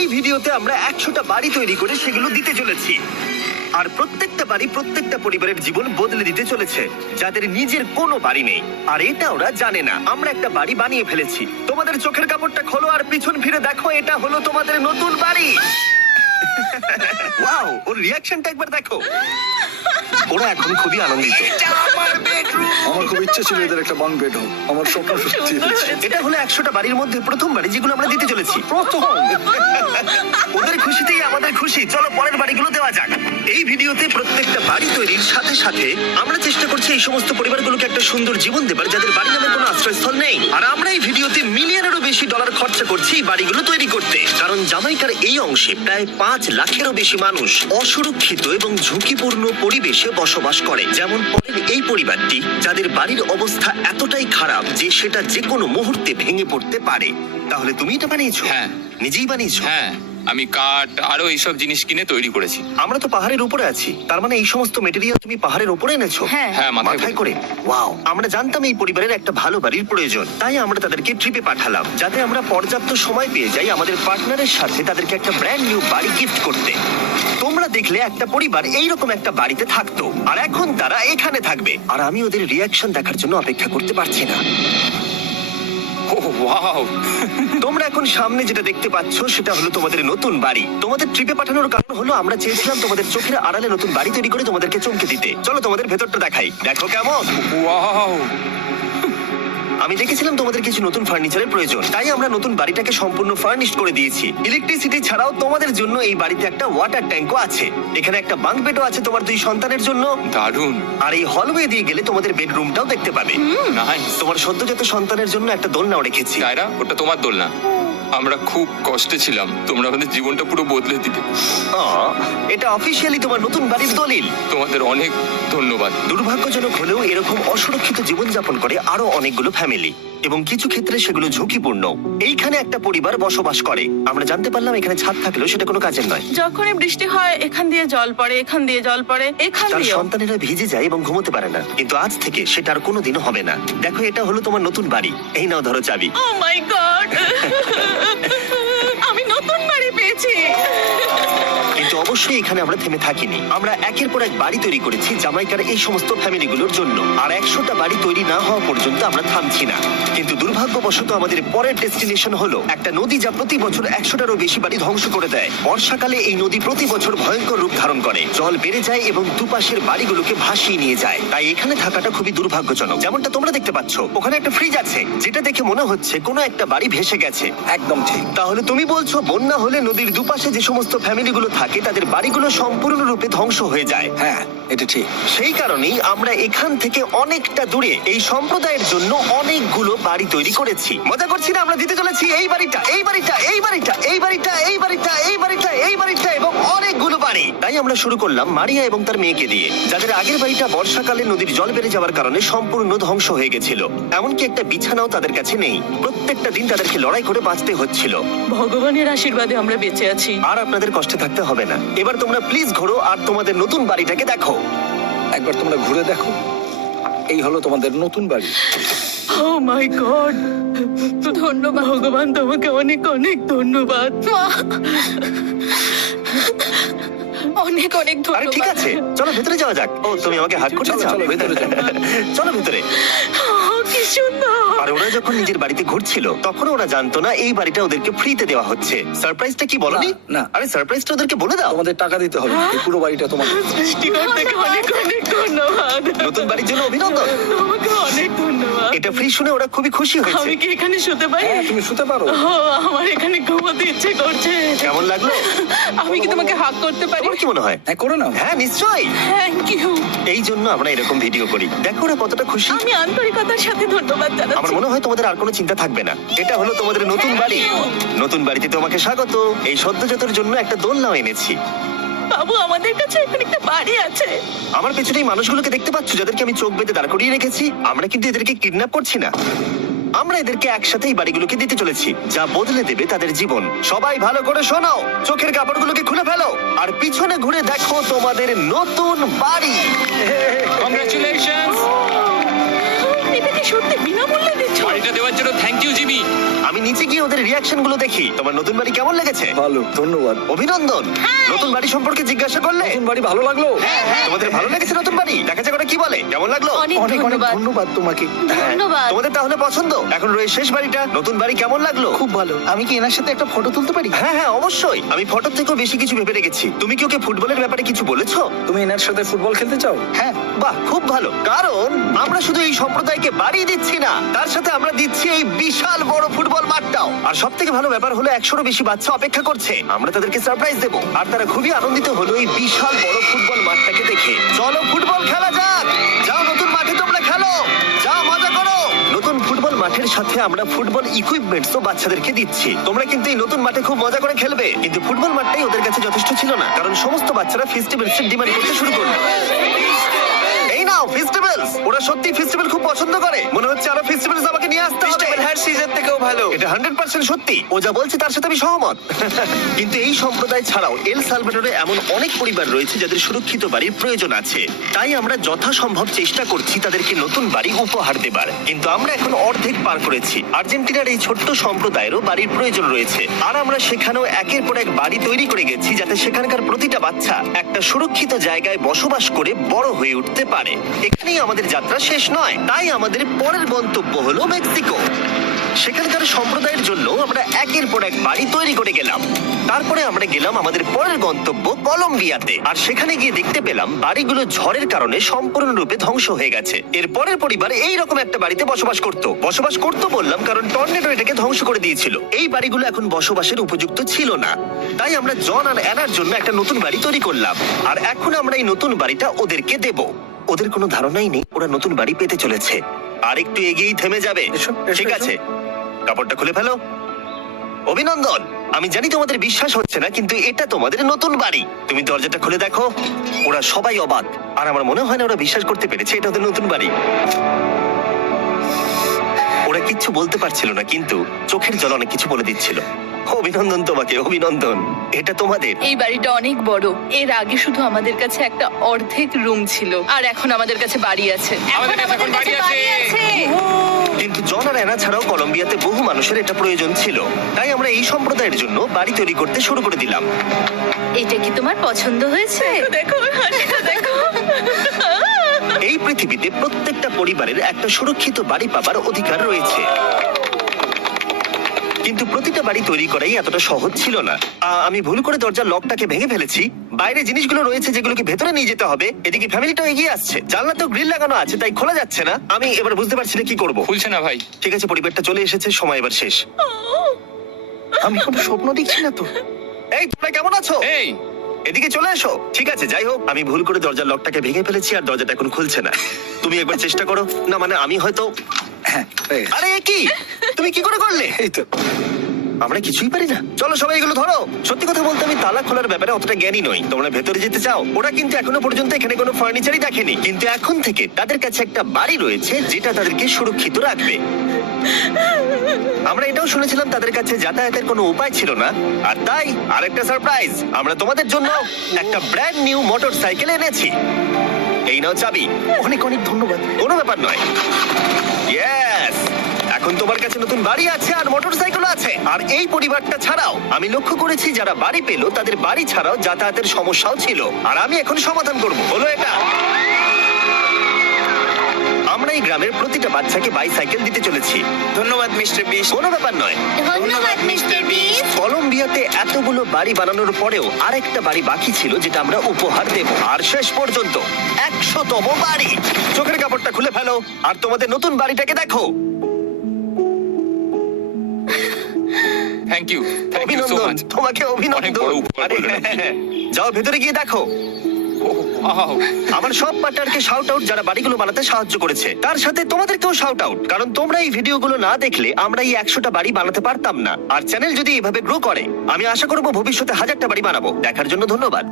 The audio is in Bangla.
এই ভিডিওতে আমরা 100টা বাড়ি তৈরি করে সেগুলো দিতে চলেছি। আর প্রত্যেকটা বাড়ি প্রত্যেকটা পরিবারের জীবন বদলে দিতে চলেছে, যাদের নিজের কোনো বাড়ি নেই। আর এটা ওরা জানে না। আমরা একটা বাড়ি বানিয়ে ফেলেছি। তোমাদের চোখের কাপড়টা খোলো আর পিছন ফিরে দেখো, এটা হলো তোমাদের নতুন বাড়ি। ওয়াও, ওর রিঅ্যাকশনটা একবার দেখো। ওরা এখন খুবই আনন্দিত। আমার খুব ইচ্ছে ছিল এদের একটা বাং বেড হোক। আমার স্বপ্ন সত্যি হয়েছে। এটা হলো 100টা বাড়ির মধ্যে প্রথম বাড়ি যেগুলো আমরা দিতে চলেছি। প্রথম। ওদের খুশিতেই আমাদের খুশি। চলো পরের বাড়িগুলো দেওয়া যাক। এই ভিডিওতে প্রত্যেকটা বাড়ি তৈরির সাথে সাথে আমরা চেষ্টা করছি এই সমস্ত পরিবারগুলোকে একটা সুন্দর জীবন দেবার, যাদের বাড়ি নামে কোনো আশ্রয়স্থল নেই। আর আমরা এই ভিডিওতে মিলিয়নেরও বেশি ডলার খরচা করছি এই বাড়িগুলো তৈরি করতে, কারণ জামাইকার এই অংশে প্রায় 5 লাখেরও বেশি মানুষ অসুরক্ষিত এবং ঝুঁকিপূর্ণ পরিবেশে বসবাস করে। যেমন পরের এই পরিবারটি, যাদের বাড়ির অবস্থা এতটাই খারাপ যে সেটা যে কোনো মুহূর্তে ভেঙে পড়তে পারে। তাহলে তুমি এটা বানিয়েছো? হ্যাঁ। নিজেই বানিয়েছো? হ্যাঁ, আমি কাঠ আরো এইসব জিনিস কিনে তৈরি করেছি। আমরা তো পাহাড়ের উপরে আছি, তার মানে এই সমস্ত মেটেরিয়াল তুমি পাহাড়ের উপরে এনেছো? হ্যাঁ। হ্যাঁ, মাথায় করে। ওয়াও, আমরা জানতাম এই পরিবারের একটা ভালো বাড়ির প্রয়োজন, তাই আমরা তাদেরকে ট্রিপে পাঠালাম, যাতে আমরা পর্যাপ্ত সময় পেয়ে যাই আমাদের পার্টনারের সাথে তাদেরকে একটা ব্র্যান্ড নিউ বাড়ি গিফট করতে। তোমরা দেখলে একটা পরিবার এইরকম একটা বাড়িতে থাকতো, আর এখন তারা এখানে থাকবে। আর আমি ওদের রিয়াকশন দেখার জন্য অপেক্ষা করতে পারছি না। ওহ ওয়াও, তোমরা এখন সামনে যেটা দেখতে পাচ্ছ সেটা হলো তোমাদের নতুন বাড়ি। তোমাদের ট্রিপে পাঠানোর কারণ হলো আমরা চেয়েছিলাম তোমাদের চোখের আড়ালে নতুন বাড়ি তৈরি করে তোমাদেরকে চমকে দিতে। চলো তোমাদের ভেতরটা দেখাই, দেখো কেমন। ওয়াও। আমি দেখেছিলাম তোমাদের কিছু নতুন ফার্নিচারের প্রয়োজন, তাই আমরা নতুন বাড়িটাকে সম্পূর্ণ ফার্নিশড করে দিয়েছি। ইলেকট্রিসিটি ছাড়াও তোমাদের জন্য এই বাড়িতে একটা ওয়াটার ট্যাঙ্কও আছে। এখানে একটা বাঙ্ক বেডও আছে তোমার 2 সন্তানের জন্য। দারুণ। আর এই হলওয়ে দিয়ে গেলে তোমাদের বেডরুমটাও দেখতে পাবে। নাইস। তোমার সদ্যজাত সন্তানের জন্য একটা দোলনাও রেখেছি। টায়রা, ওটা তোমার দোলনা। আমরা খুব কষ্টে ছিলাম, তোমরা আমাদের জীবনটা পুরো বদলে দিলে। এটা অফিসিয়ালি তোমার নতুন বাড়ির দলিল। তোমাদের অনেক ধন্যবাদ। দুর্ভাগ্যজনক হলেও এরকম অসুরক্ষিত জীবনযাপন করে আরো অনেকগুলো ফ্যামিলি, এবং কিছু ক্ষেত্রে সেগুলো ঝুঁকিপূর্ণ। এইখানে একটা পরিবার বসবাস করে। আমরা জানতে পারলাম এখানে ছাদ থাকলেও সেটা কোনো কাজের নয়। যখনই বৃষ্টি হয় এখান দিয়ে জল পড়ে, এখান দিয়ে জল পড়ে, এখান তার দিয়ে। সন্তানেরা ভিজে যায় এবং ঘুমোতে পারে না, কিন্তু আজ থেকে সেটা আর কোনোদিনও হবে না। দেখো, এটা হলো তোমার নতুন বাড়ি। এই নাও, ধরো চাবি। ও মাই গড, আমি নতুন বাড়ি পেয়েছি। কিন্তু অবশ্যই এখানে আমরা থেমে থাকিনি। আমরা একের পর এক বাড়ি তৈরি করেছি জামাইকার এই সমস্ত ফ্যামিলিগুলোর জন্য। আর 100টা বাড়ি তৈরি না হওয়া পর্যন্ত আমরা থামছি না। কিন্তু দুর্ভাগ্যবশত আমাদের পরের ডেস্টিনেশন হলো একটা নদী, যা প্রতি বছর 100টারও বেশি বাড়ি ধ্বংস করে দেয়। বর্ষাকালে এই নদী প্রতি বছর ভয়ঙ্কর রূপ ধারণ করে, জল বেড়ে যায় এবং দুপাশের বাড়িগুলোকে ভাসিয়ে নিয়ে যায়। তাই এখানে থাকাটা খুবই দুর্ভাগ্যজনক। যেমনটা তোমরা দেখতে পাচ্ছ, ওখানে একটা ফ্রিজ আছে, যেটা দেখে মনে হচ্ছে কোনো একটা বাড়ি ভেসে গেছে। একদম ঠিক। তাহলে তুমি বলছো বন্যা হলে নদীর দুপাশে যে সমস্ত ফ্যামিলিগুলো থাকে তাদের বাড়িগুলো সম্পূর্ণরূপে ধ্বংস হয়ে যায়। হ্যাঁ, এটা ঠিক। সেই কারণেই আমরা এখান থেকে অনেকটা দূরে এই সম্প্রদায়ের জন্য অনেকগুলো বাড়ি তৈরি করেছি। মজা করছি না? আমরা দিতে চলেছি এই বাড়িটা, এই বাড়িটা, এই বাড়িটা, এই বাড়িটা, এই বাড়িটা, এই বাড়িটা, এই বাড়িটা এবং অনেকগুলো বাড়ি। তাই আমরা শুরু করলাম মারিয়া এবং তার মেয়েকে দিয়ে, যাদের আগের বাড়িটা বর্ষাকালে নদীর জল বেড়ে যাওয়ার কারণে সম্পূর্ণ ধ্বংস হয়ে গেছিল। এমনকি একটা বিছানাও তাদের কাছে নেই। প্রত্যেকটা দিন তাদেরকে লড়াই করে বাঁচতে হচ্ছিল। ভগবানের আশীর্বাদে আমরা বেঁচে আছি। আর আপনাদের কষ্টে থাকতে হবে না। এবার তোমরা প্লিজ ঘোরো আর তোমাদের নতুন বাড়িটাকে দেখো। একবার তোমরা ঘুরে দেখো, এই হলো তোমাদের নতুন বাড়ি। ও মাই গড, ধন্যবাদ ভগবান, তোমাকে অনেক অনেক ধন্যবাদ। অনেক অনেক আরে ধন্যবাদ। ঠিক আছে, চলো ভেতরে যাওয়া যাক। ও, তুমি আমাকে হাত করতে চলো, চাও? চলো, ভেতরে যাও। চলো ভেতরে। ও, কি সুন্দর। আর ওরা যখন নিজের বাড়িতে ঘুরছিল তখন ওরা জানতো না এই বাড়িটা ওদেরকে ফ্রিতে দেওয়া হচ্ছে। সারপ্রাইজটা কি বলনি? না, না। আরে সারপ্রাইজটা ওদেরকে বলে দাও। তোমাদের টাকা দিতে হবে, এই পুরো বাড়িটা তোমাদের। সৃষ্টিকর্তাকে অনেক অনেক ধন্যবাদ। নতুন বাড়ির জন্য অভিনন্দন। তোমাকে অনেক ধন্যবাদ। এটা ফ্রি শুনে ওরা খুবই খুশি হয়েছে। আমি কি এখানে শুতে পারি? হ্যাঁ, তুমি শুতে পারো। ও, আমার এখানে ঘুমোতে ইচ্ছে করছে। কেমন লাগলো? আমি কি তোমাকে হাগ করতে পারি? তোমার কি মনে হয়? হ্যাঁ, করে নাও। হ্যাঁ, নিশ্চয়ই। Thank you. এই জন্য আমরা এরকম ভিডিও করি। দেখো ওরা কতটা খুশি। আমি আন্তরিকতার সাথে ধন্যবাদ আমার জানাচ্ছি। মনে হয় তোমাদের আর কোনো চিন্তা থাকবে না। এটা হলো তোমাদের নতুন বাড়ি। নতুন বাড়িতে তোমাকে স্বাগত। এই সদ্যজাতর জন্য একটা দোলনাও এনেছি। বাবু, আমাদের কাছে এখন একটা বাড়ি আছে। আমার পেছনে এই মানুষগুলোকে দেখতে পাচ্ছ, যাদেরকে আমি চোখ বেঁধে দাঁড় করিয়ে রেখেছি? আমরা কিন্তু এদেরকে কিডন্যাপ করছি না। আমরা এদেরকে একসাথে এই বাড়িগুলোকে দিতে চলেছি, যা বদলে দেবে তাদের জীবন। সবাই ভালো করে শোনো, চোখের কাপড়গুলোকে খুলে ফেলো আর পিছনে ঘুরে দেখো তোমাদের নতুন বাড়ি। কংগ্রাচুলেশনস। এটা কি কি সত্যি বিনামূল্যে দিচ্ছ? বাড়িটা দেওয়ার জন্য থ্যাংক ইউ জিমি। আমি নিচে গিয়ে ওদের রিয়াকশন গুলো দেখি। তোমার নতুন বাড়ি কেমন লেগেছে? ভালো, ধন্যবাদ। অভিনন্দন। নতুন বাড়ি সম্পর্কে জিজ্ঞাসা করলে? নতুন বাড়ি ভালো লাগলো? তোমাদের ভালো লেগেছে নতুন বাড়ি? দেখা যাক ওরা কি বলে। কেমন লাগলো? অনেক অনেক অনেক ধন্যবাদ। ধন্যবাদ তোমাকে। হ্যাঁ, ধন্যবাদ। তোমাদের তাহলে পছন্দ। এখন রয়েছে শেষ বাড়িটা। নতুন বাড়ি কেমন লাগলো? খুব ভালো। আমি কি এনার সাথে একটা ফটো তুলতে পারি? হ্যাঁ হ্যাঁ অবশ্যই। আমি ফটোর থেকেও বেশি কিছু ভেবে রেখেছি। তুমি কি ওকে ফুটবলের ব্যাপারে কিছু বলেছো? তুমি এনার সাথে ফুটবল খেলতে চাও? হ্যাঁ। বাহ, খুব ভালো। কারণ আমরা শুধু এই সম্প্রদায়কে বাড়ি দিচ্ছি না, তার সাথে আমরা দিচ্ছি এই বিশাল বড় ফুটবল মাঠটাও। আর সব থেকে ভালো ব্যাপার হলো 100-রও বেশি বাচ্চা অপেক্ষা করছে। আমরা তাদেরকে সারপ্রাইজ দেবো, আর তারা খুবই আনন্দিত হলো এই বিশাল বড় ফুটবল মাঠটাকে দেখে। চলো ফুটবল খেলা যাক। যাও নতুন মাঠে তোমরা খেলো, যাও মজা করো। নতুন ফুটবল মাঠের সাথে আমরা ফুটবল ইকুইপমেন্টসও বাচ্চাদেরকে দিচ্ছি। তোমরা কিন্তু এই নতুন মাঠে খুব মজা করে খেলবে। কিন্তু ফুটবল মাঠটাই ওদের কাছে যথেষ্ট ছিল না, কারণ সমস্ত বাচ্চারা ফেস্টিভ্যালস ডিমান্ড করতে শুরু করলো। এই নাও ফেস্টিভ্যালস। ওরা সত্যি ফেস্টিভ্যাল খুব পছন্দ করে। মনে হচ্ছে আরো ফেস্টিভ্যালস আমাকে নিয়ে আসতে হবে। হ্যার সিজন থেকেও ভালো। এটা 100% সত্যি। ও যা বলছে তার সাথে আমি সহমত। কিন্তু এই সম্প্রদায় ছাড়াও এল সালভাডোরে এমন অনেক পরিবার রয়েছে যাদের সুরক্ষিত বাড়ির প্রয়োজন আছে। তাই আমরা যথাসম্ভব চেষ্টা করছি তাদেরকে নতুন বাড়ি উপহার দেবার। কিন্তু আমরা এখন অর্ধেক পার করেছি। আর্জেন্টিনার এই ছোট্ট সম্প্রদায়েরও বাড়ির প্রয়োজন রয়েছে, আর আমরা সেখানেও একের পর এক বাড়ি তৈরি করে গেছি যাতে সেখানকার প্রতিটা বাচ্চা একটা সুরক্ষিত জায়গায় বসবাস করে বড় হয়ে উঠতে পারে। এখানেই আমাদের যাত্রা শেষ নয়, তাই আমাদের পরের গন্তব্য হলো মেক্সিকো। সেখানকার সম্প্রদায়ের জন্য আমরা একের পর এক বাড়ি তৈরি করে গেলাম। তারপরে আমরা গেলাম আমাদের পরের গন্তব্য কলম্বিয়াতে, আর সেখানে গিয়ে দেখতে পেলাম বাড়িগুলো ঝড়ের কারণে সম্পূর্ণরূপে ধ্বংস হয়ে গেছে। এর পরের পরিবার এইরকম একটা বাড়িতে বসবাস করতো বললাম কারণ টর্নেডো এটাকে ধ্বংস করে দিয়েছিল। এই বাড়িগুলো এখন বসবাসের উপযুক্ত ছিল না, তাই আমরা জন আর অ্যানার জন্য একটা নতুন বাড়ি তৈরি করলাম। আর এখন আমরা এই নতুন বাড়িটা ওদেরকে দেব। ওদের কোনো ধারণাই নেই ওরা নতুন বাড়ি পেতে চলেছে। আর একটু এগিয়েই থেমে যাবে। এসো, এসো, ঠিক এসো। আছে, কাপড়টা খুলে ফেলো। অভিনন্দন। আমি জানি তোমাদের বিশ্বাস হচ্ছে না, কিন্তু এটা তোমাদের নতুন বাড়ি। তুমি দরজাটা খুলে দেখো। ওরা সবাই অবাক, আর আমার মনে হয় না ওরা বিশ্বাস করতে পেরেছে এটা ওদের নতুন বাড়ি। ওরা কিচ্ছু বলতে পারছিল না, কিন্তু চোখের জল অনেক কিছু বলে দিচ্ছিল। অভিনন্দন তোমাকে, অভিনন্দন। এটা তোমাদের। এই বাড়িটা অনেক বড়। এর আগে শুধু আমাদের কাছে একটা অর্ধেক রুম ছিল, আর এখন আমাদের কাছে বাড়ি আছে। আমাদের কাছে এখন বাড়ি আছে। কিন্তু জন আর অ্যানা ছাড়াও কলম্বিয়াতে বহু মানুষের এটা প্রয়োজন ছিল, তাই আমরা এই সম্প্রদায়ের জন্য বাড়ি তৈরি করতে শুরু করে দিলাম। এটা কি তোমার পছন্দ হয়েছে? দেখো হাসিটা দেখো। এই পৃথিবীতে প্রত্যেকটা পরিবারের একটা সুরক্ষিত বাড়ি পাবার অধিকার রয়েছে, কিন্তু প্রতিটা বাড়ি তৈরি করাই এতটা সহজ ছিল না। আমি ভুল করে দরজার লকটাকে ভেঙে ফেলেছি। বাইরে জিনিসগুলো রয়েছে যেগুলোকে ভেতরে নিয়ে যেতে হবে। এদিকে ফ্যামিলিটাও এগিয়ে আসছে। জানলাতেও গ্রিল লাগানো আছে, তাই খোলা যাচ্ছে না। আমি এবার বুঝতে পারছি না কি করব। খুলছে না ভাই। ঠিক আছে, পরিবারটা চলে এসেছে, সময় এবার শেষ। আমি কোনো স্বপ্ন দেখছি না তো। এই তোমরা কেমন আছো? এই এদিকে চলে এসো। ঠিক আছে, যাই হোক, আমি ভুল করে দরজার লকটাকে ভেঙে ফেলেছি আর দরজাটা এখন খুলছে না। তুমি একবার চেষ্টা করো না, মানে আমি হয়তো। হ্যাঁ, হয়ে গেছে। আরে এ কি, তুমি কি করে করলে? এই তো। আমরা কিছুই পারি না। চলো সবাই এগুলো ধরো। সত্যি কথা বলতে আমি তালা খোলার ব্যাপারে অতটা জ্ঞানী নই। তোমরা ভেতরে যেতে চাও? ওরা কিন্তু এখনো পর্যন্ত এখানে কোনো ফার্নিচারই দেখেনি, কিন্তু এখন থেকে তাদের কাছে একটা বাড়ি রয়েছে যেটা তাদেরকে সুরক্ষিত রাখবে। আমরা এটাও শুনেছিলাম তাদের কাছে যাতায়াতের কোনো উপায় ছিল না, আর তাই আরেকটা সারপ্রাইজ, আমরা তোমাদের জন্য একটা ব্র্যান্ড নিউ মোটরসাইকেল এনেছি। এই নাও চাবি। অনেক অনেক ধন্যবাদ। কোনো ব্যাপার নয়। ইয়েস, এখন তোমার কাছে নতুন বাড়ি আছে আর মোটরসাইকেল আছে। আর এই পরিবারটা ছাড়াও আমি লক্ষ্য করেছি যারা বাড়ি পেল তাদের বাড়ি ছাড়াও যাতায়াতের সমস্যাও ছিল, আর আমি এখন সমাধান করব। হলো এটা। আমরা এই গ্রামের প্রতিটা বাচ্চাকে বাইসাইকেল দিতে চলেছি। ধন্যবাদ মিস্টার বিশ। কোনো ব্যাপার নয়। ধন্যবাদ মিস্টার বিস্ট। কলম্বিয়াতে এতগুলো বাড়ি বানানোর পরেও আরেকটা বাড়ি বাকি ছিল যেটা আমরা উপহার দেব। আর শেষ পর্যন্ত 100তম বাড়ি। চোখের কাপড়টা খুলে ফেলো আর তোমাদের নতুন বাড়িটাকে দেখো। থ্যাংক ইউ সো অভিনন্দন, মাচ। তোমাকে অনেক অভিনন্দন। বড় উপহার আরে, করলেন আপনি। যাও ভেতরে গিয়ে দেখো। ওয়াও। আমার সব পার্টনারকে শাউট আউট যারা বাড়িগুলো বানাতে সাহায্য করেছে। তার সাথে তোমাদেরকেও শাউট আউট, কারণ তোমরা এই ভিডিওগুলো না দেখলে আমরা এই 100টা বাড়ি বানাতে পারতাম না। আর চ্যানেল যদি এভাবে গ্রো করে, আমি আশা করবো ভবিষ্যতে 1000টা বাড়ি বানাবো। দেখার জন্য ধন্যবাদ।